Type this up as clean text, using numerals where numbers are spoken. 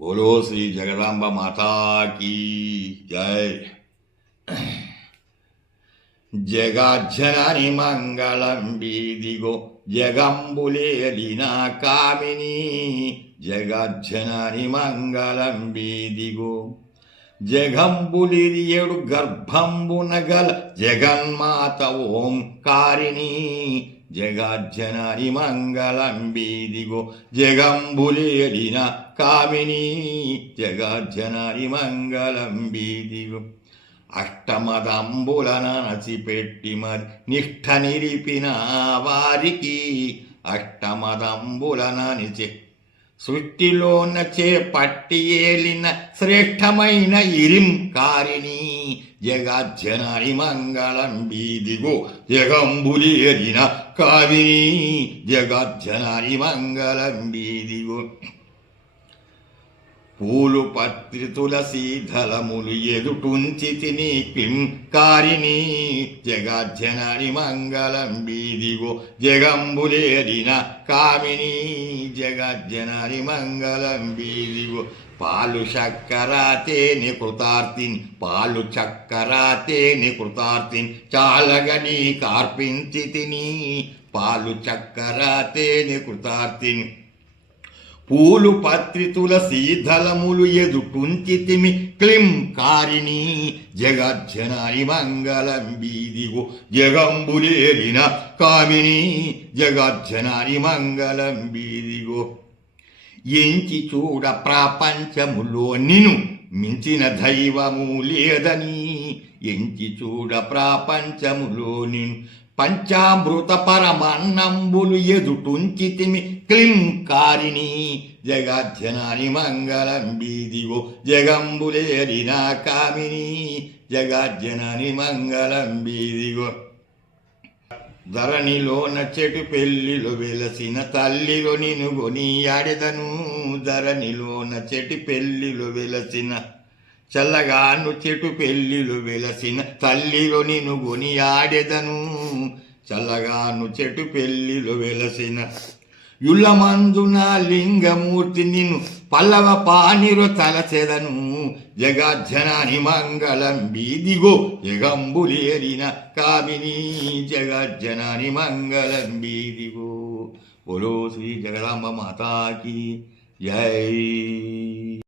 बोलो श्री जगदांबा माता की जय. జగజ్జనని మంగళం బీదిగో జగంబులేలినా కామిని జగజ్జనని మంగళం బీదిగో జగంబులిది ఏడు గర్భంబునగల జగన్మాత ఓంకారిణి జగజ్జనని మంగళం బీదిగో జగంబులేలిన కామిని జగజ్జనని మంగళం బీదిగో అష్టమదంబులనసిపెట్టి మరి నిష్ఠ నిలిపిన వారికి అష్టమదంబులననిచే సృష్టిలోన చేపట్టి ఏలిన శ్రేష్టమైన ఇరింకారిణి జగజ్జనని మంగళం బీదిగో జగంబులి ఏలిన కావిని జగజ్జనని మంగళం బీదిగో పూలు పత్రి తులసి ధలములు ఎదుటుంచి తిని కింకారిని జగజ్జనని మంగళం బీదిగో జగంబులేరిన కామిని జగజ్జనని మంగళం బీదిగో పాలు చక్కర తేనె కృతార్థిని పాలు చక్కర తేనె కృతార్థిని చాలగని కార్పించి తిని పాలు చక్కర తేనె కృతార్థిని పూలు పత్రి తులసి దళములు ఎదుటుంచితిమి క్లింకారిని జగజ్జనని మంగళం బీదిగో జగంబులేలిన కామిని జగజ్జనని మంగళం బీదిగో ఎంచి చూడ ప్రపంచములో నిను మించిన దైవము లేదని ఎంచి చూడ ప్రపంచములో నిను పంచామృత పరమన్నంబులు ఎదుటుంచితిమి క్లింకారిని జగజ్జనని మంగళం బీదిగో జగంబులేలిన కామిని జగజ్జనని మంగళం బీదిగో ధరణిలోన చెటు పెళ్లిలో వెలసిన తల్లిలో నిను గొనియాడెదను ధరణిలోన చెటు పెళ్లిలో వెలసిన చల్లగాను చెటు పెళ్లిలు వెలసిన తల్లిలో నిన్ను గొనియాడెదను చల్లగాను చెటు పెళ్లిలు వెలసిన యుల్లమందున లింగమూర్తి నిన్ను పల్లవ పానిరు తలచెదను జగజ్జనని మంగళం బీదిగో జగంబులేరిన కామిని జగజ్జనని మంగళం బీదిగో బోలో శ్రీ జగదాంబ మాతాకి జై.